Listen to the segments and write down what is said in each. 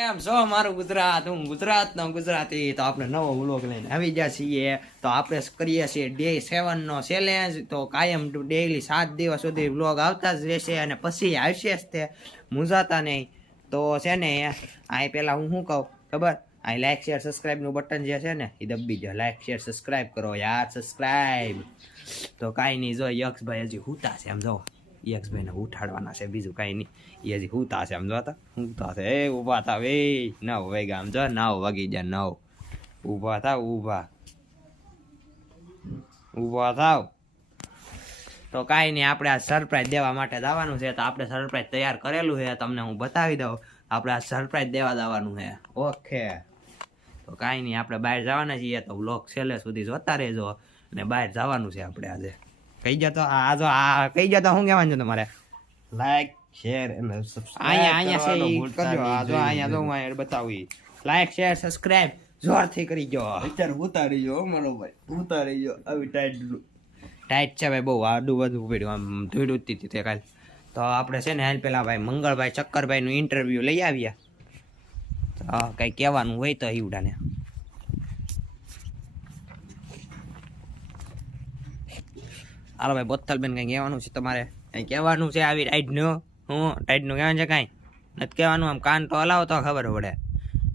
એમ છો મારું ગુજરાત, હું ગુજરાતનો ગુજરાતી. તો આપણે નવો વ્લોગ લઈને આવી ગયા છીએ. તો આપણે કરીએ છીએ ડે 7 નો ચેલેન્જ. તો કાયમ ડેઈલી 7 દિવસ સુધી વ્લોગ આવતા જ રહેશે અને પછી આવશે જ તે, મૂંઝાતા નહીં. તો છે ને આ પહેલાં હું શું કહું ખબર, આ લાઈક શેર સબસ્ક્રાઈબનું બટન જે છે ને એ દબી દો. લાઈક શેર સબસ્ક્રાઈબ કરો યાર, સબસ્ક્રાઈબ. તો કાંઈ નહીં, જો યક્ષભાઈ હજી હુતા છે એમ, જો યક્ષભાઈને ઉઠાડવાના છે, બીજું કાંઈ નહીં. એ હજી હુતા છે એમ, જોતા હુતા છે. એ ઊભા થાવ, એ 9 વાગ્યા, આમ જો 9 વાગી જાય 9. ઊભા થાવ, ઊભા થાવ. તો કાંઈ નહીં, આપણે આ સરપ્રાઈઝ દેવા માટે જવાનું છે. તો આપણે સરપ્રાઈઝ તૈયાર કરેલું છે, તમને હું બતાવી દઉં. આપણે આ સરપ્રાઈઝ દેવા જવાનું છે. ઓકે, તો કાંઈ નહીં, આપણે બહાર જવાના છીએ. તો વ્લોગ છેલ્લે સુધી જોતા રહેજો. અને બહાર જવાનું છે આપણે આજે. કહી જતો આ જો આ કહી જતો શું કહેવાનું છે તમારે? લાઈક શેર અને અહીંયા કરજો. આ જો અહીંયા જો હું અહીંયા બતાવી. લાઈક શેર સબસ્ક્રાઇબ જોરથી કરી જો. અત્યારે ઉતારી જો મારો ભાઈ, ઉતારી જો. આવી ટાઈટ છે ભાઈ, બહુ આડું બધું પડ્યું, આમ ધૂળ ઉડતી હતી તે કાલે. તો આપણે છે ને હાલ પેલા ભાઈ મંગળભાઈ ચક્કરભાઈનું ઇન્ટરવ્યુ લઈ આવ્યા. હા, કંઈ કહેવાનું હોય તો ઈવડાને. હાલો ભાઈ બોથલબેન, કંઈ કહેવાનું છે તમારે? કંઈ કહેવાનું છે આવી રાઈડનું? હું રાઈડનું કહેવાનું છે? કાંઈ નથી કહેવાનું. આમ કાન તો હલાવો તો ખબર પડે.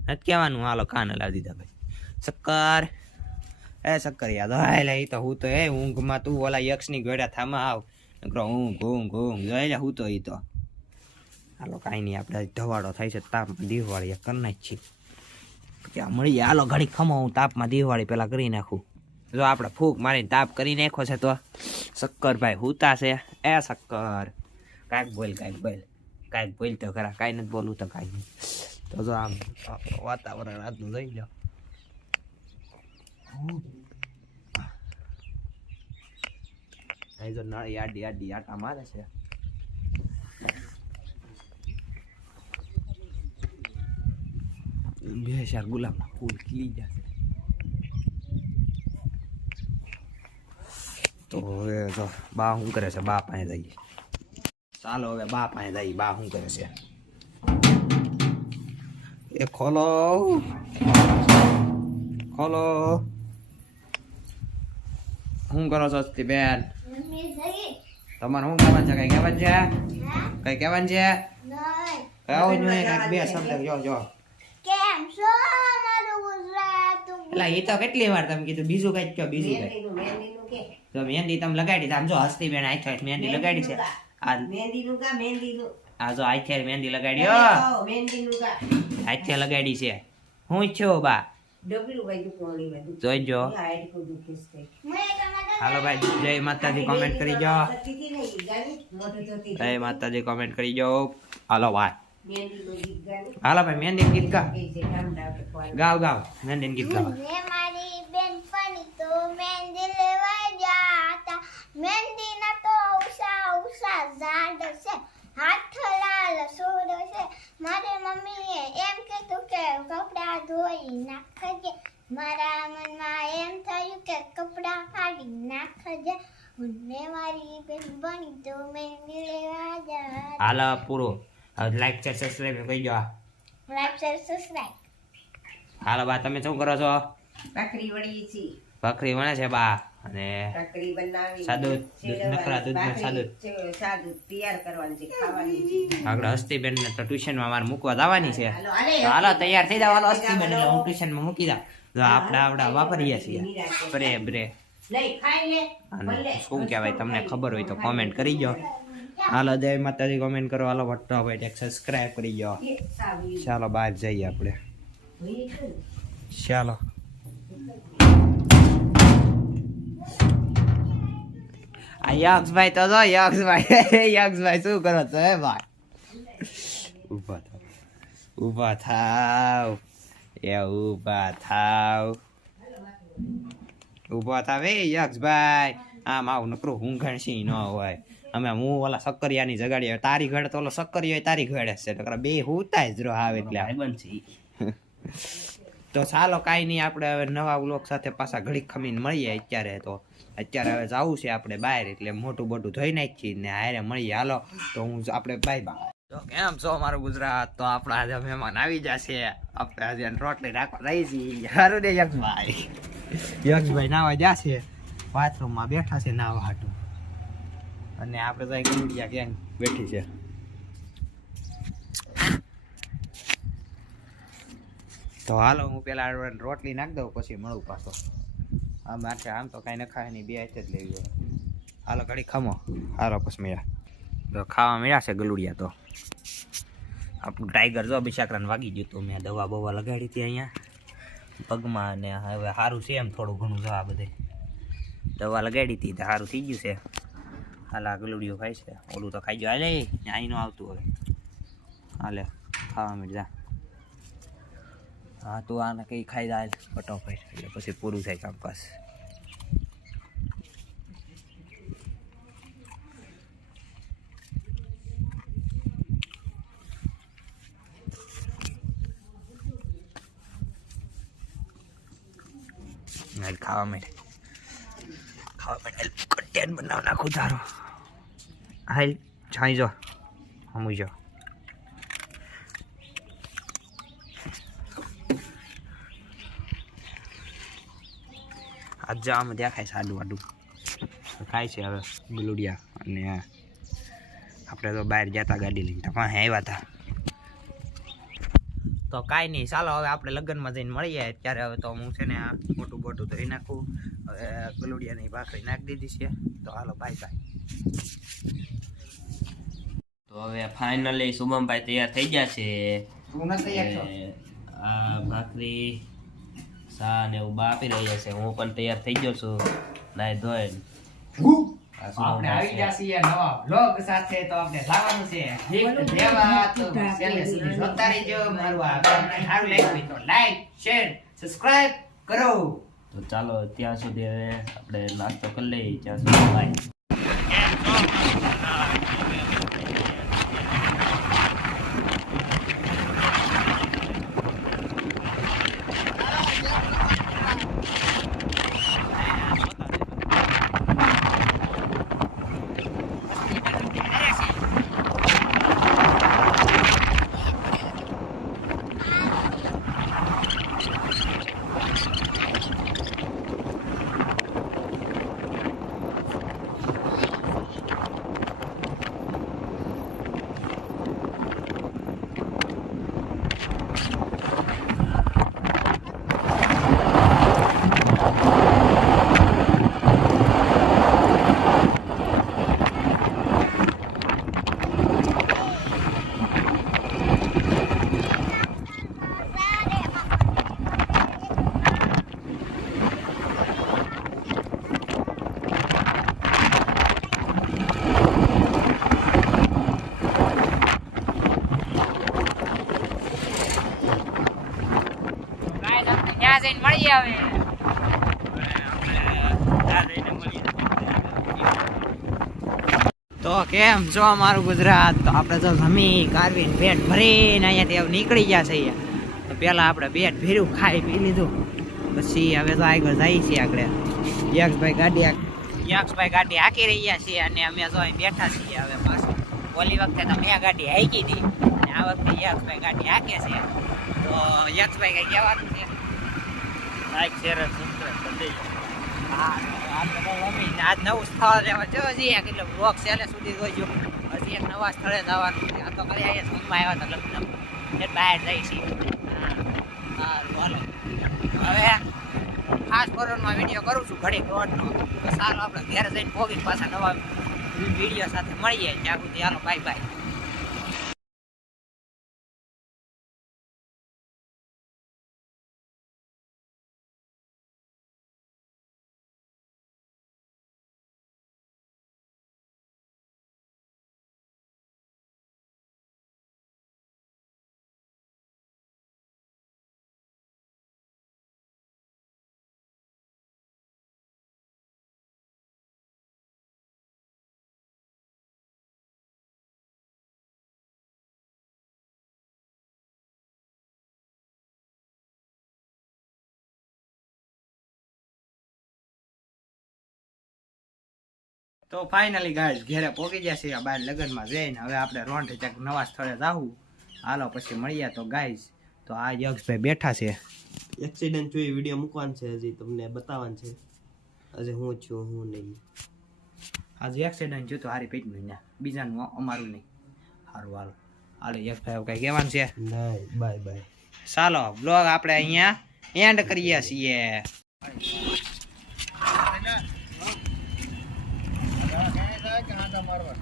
નથી કહેવાનું. હાલો કાન હલાવી દીધા ભાઈ. શક્કર, એ શક્કર યાદ હાલે. એ તો હું તો એ ઊંઘમાં તું ઓલા યક્ષની ગોળ્યા થામાં આવ ઊંઘ જોઈ લે. હું તો એ તો હાલો કાંઈ નહીં, આપણે ધવાડો થાય છે તાપમાં. દિવાળી કરી નાખી ત્યાં મળીએ. હાલો ઘડી ખમો, હું તાપમાં દિવાળી પેલા કરી નાખું. જો આપણે ફૂંક મારીને તાપ કરી નાખ્યો છે. તો શક્કરભાઈ હુતા છે. એ શક્કર, કાંઈક બોલ તો ખરા. કાંઈ નથી બોલવું તો કાંઈ નહીં. તો જો આમ વાતાવરણ આજનું જોઈ લો. જો નળી આડી આટા મારે છે. બે ચાર ગુલાબના ફૂલ ખીલી જશે. તો હવે જો બા શું કરે છે? બા પાસે જઈએ. ચાલો હવે બા પાસે જઈએ. બા શું કરે છે એ ખોલો. શું કરો છો બેન? તમારે શું કહેવાનું છે? કઈ કહેવાનું છે? કઈ કહેવાનું છે? કહું જોઈએ કાંઈક બે શબ્દ જો. કેમ છો મારું ગુજરાત? એટલે એ તો કેટલી વાર તમે કીધું, બીજું કઈ કયો. બીજું કઈ તો મહેંદી તમે લગાડી. આમ જો હસ્તી બેન આઈ મહેંદી લગાડી છે. આ જો આઈ મહેંદી લગાડી. આઈ લગાડી છે. હું ઈચ્છો બા જોઈજો. હાલો ભાઈ, જય માતાજી કોમેન્ટ કરી જો. જય માતાજી કોમેન્ટ કરી જો. હાલો ભાઈ, હાલો ભાઈ મહેંદી ગીત ગાવ મહેંદી ગીત ગાવ. મારી બેનપણી તો મહેંદી લેવા જાતા, મહેંદી ના તો ઉષા ઝાડ છે, હાથ લાલ સોડો છે. મારી મમ્મીએ એમ કીધું કે કપડા ધોઈ નાખજે. મારા મનમાં એમ થયું કે કપડા કાઢી નાખજે. મને મારી બેનપણી તો મહેંદી લેવા જાતા. હાલો પૂરો. લાઈક શેર સબસ્ક્રાઇબ કરી દો. Like share subscribe. હાલો બા, તમે શું કરો છો? ભાખરી વળી છે. ભાખરી વણે છે બા. અને ભાખરી બનાવી સાદું નકરા દૂધનું સાદું તૈયાર કરવાનું છે, ખાવાનું છે. આગળ હસ્તીબેન ને તો ટ્યુશનમાં મારે મૂકવા જવાની છે. તો હાલો તૈયાર થઈ જાવ. હાલો હસ્તીબેન, એટલે હું ટ્યુશનમાં મૂકી દઉં. આપણે વાપરીએ છીએ બ્રે લઈ ખાઈ લે. અને શું કહેવાય તમને ખબર હોય તો કોમેન્ટ કરી દો. હાલો જય માતાજી કોમેન્ટ કરો. હાલો ફટાફટ એક સબસ્ક્રાઇબ કરી દો. ચાલો બહાર જઈએ આપણે. ચાલો આ યક્ષભાઈ તો જો યક્ષભાઈ શું કરો છો? હે ભાઈ ઊભા થાવ એ યક્ષભાઈ. આમ આવું નકરું ઊંઘણ સી ન હોય. અમે હું ઓલા સક્કરિયાની જગાડી, તારી ઘડે તો ઓલો સક્કરિયો તારી ઘડે છે. તો બે હુતા જ રહો આવે એટલે તો ચાલો કાંઈ નહીં, આપણે હવે નવા વ્લોગ સાથે પાછા ઘડીક ખમીને મળીએ. અત્યારે હવે જવું છે આપણે બહાર, એટલે મોટું બોટું ધોઈ નાખીએ ને હારે મળીએ. હાલો તો હું આપણે બાય. તો કેમ છો મારું ગુજરાત? તો આપણા આજે મહેમાન આવી જશે. આપણે આજે રોટલી રાખવા રહી છીએ. સારું ને યક્ષભાઈ? યક્ષભાઈ નાવા જશે, બાથરૂમમાં બેઠા છે નાવા હાટું. અને આપણે તો ગુડિયા ગેંગ બેઠી છે. તો હાલો હું પેલા રોટલી નાખી દઉં પછી મળું પાછો. આમ માટે આમ તો કાંઈ નખાય નહીં, બે હાથે જ લેવી હોય. હાલો ઘડી ખમો, હાલો પછી મળ્યા. તો ખાવા મળ્યા છે ગલુડિયા. તો આપણું ટાઈગર જો બિચારાને વાગી ગયું હતું. મેં દવા બવા લગાડી હતી અહીંયા પગમાં, અને હવે સારું છે એમ થોડું ઘણું. જો આ બધે દવા લગાડી હતી તો સારું થઈ ગયું છે. હાલ આ ગલુડિયું ખાય છે, ઓલું તો ખાઈ ગયો. હાલે અહીં નું આવતું હવે. હાલે ખાવા મળ્યા. હા તો આને કંઈ ખાઈ જાય ફટાફટ, એટલે પછી પૂરું થાય કામકાજ. ખાવા માટે કન્ટેન બનાવ નાખું તારો. હાલ છાઈ જો હમું જો. આજ આમ દેખાય છે આડું આડું ખાય છે હવે ગલુડિયા. અને આપણે તો બહાર જતા ગાડી લઈને પાસે આવ્યા હતા. તો કાંઈ નહીં, ચાલો હવે આપણે લગ્નમાં જઈને મળીએ. ત્યારે હવે તો હું છે ને આ મોટું બોટું ધોઈ નાખું. હવે ગલુડિયાની ભાખરી નાખી દીધી છે. તો હાલો બાય બાય. તો હવે ફાઇનલી શુભમભાઈ તૈયાર થઈ ગયા છે. તું નથી તૈયાર છો? આ ભાખરી સા ને એવું બા આપી રહ્યા છે. હું પણ તૈયાર થઈ ગયો છું નાઈ ધોઈને. આપણે આવી ગયા છીએ નવા બ્લોગ સાથે. તો આપણે લાવવાનું છે ગિફ્ટ દેવા. તો છેલ્લે સુધી જોતા રહેજો. મારું આ તમને સારું લાગ્યું હોય તો લાઈક શેર સબસ્ક્રાઇબ કરો. તો ચાલો ત્યાં સુધી હવે આપણે નાસ્તો કરી લઈએ. ત્યાં સુધી બાય. ત્યાં જઈને મળીએ હવે. તો કેમ છો અમારું ગુજરાત? તો આપણે તો જમી કારવીને પેટ ભરીને અહીંયાથી હવે નીકળી ગયા છે. તો પેલા આપણે પેટ ભેરું ખાઈ પી લીધું, પછી હવે તો આગળ જાય છે. આગળ યક્ષભાઈ ગાડી હાકી રહ્યા છીએ, અને અમે તો અહીં બેઠા છીએ. હવે પાછું ઓલી વખતે તો મેં ગાડી હાકી હતી, અને આ વખતે યક્ષભાઈ ગાડી હાકે છે. તો યક્ષભાઈ કઈ કહેવાનું છે? લાઈક શેર સબસ્ક્રાઇબ કરી દેજો. હા, આપણે તો મમ્મી આજ નવું સ્થળ લેવા જો છીએ. કેટલો બ્લોગ છેલ્લે સુધી જોઈજો. હજી એક નવા સ્થળે જવાનું છે. આ તો ખાલી અહીંયા સ્કૂલમાં આવ્યા હતા લગ્ન, એટલે બહાર જઈ છીએ. હા હાલો. હવે ખાસ કોરોનમાં વિડીયો કરું છું ઘડીક રોડનો. તો સારું આપણે ઘેર જઈને ભોગી પાછા નવા વિડીયો સાથે મળીએ. ત્યાં સુધી હાલો બાય બાય. તો ફાઇનલી ગાઈસ ઘેરે પહોંચી ગયા છે બહાર લગ્નમાં જઈને. હવે આપણે રોંઢે ચેક નવા સ્થળે જાવું. હાલો પછી મળીએ. તો ગાઈસ તો આ યક્ષભાઈ બેઠા છે. એક્સિડન્ટ જોઈ વિડીયો મૂકવાનું છે, હજી તમને બતાવવાનું છે હજી હું છું હું નહીં. આજે એક્સિડન્ટ જોયું તો હારી પેટનું ને બીજાનું અમારું નહીં. સારું હાલો હાલો યક્ષભાઈ કઈ કહેવાનું છે? નહીં, બાય બાય. ચાલો બ્લોગ આપણે અહીંયા એન્ડ કરીએ છીએ. મારવા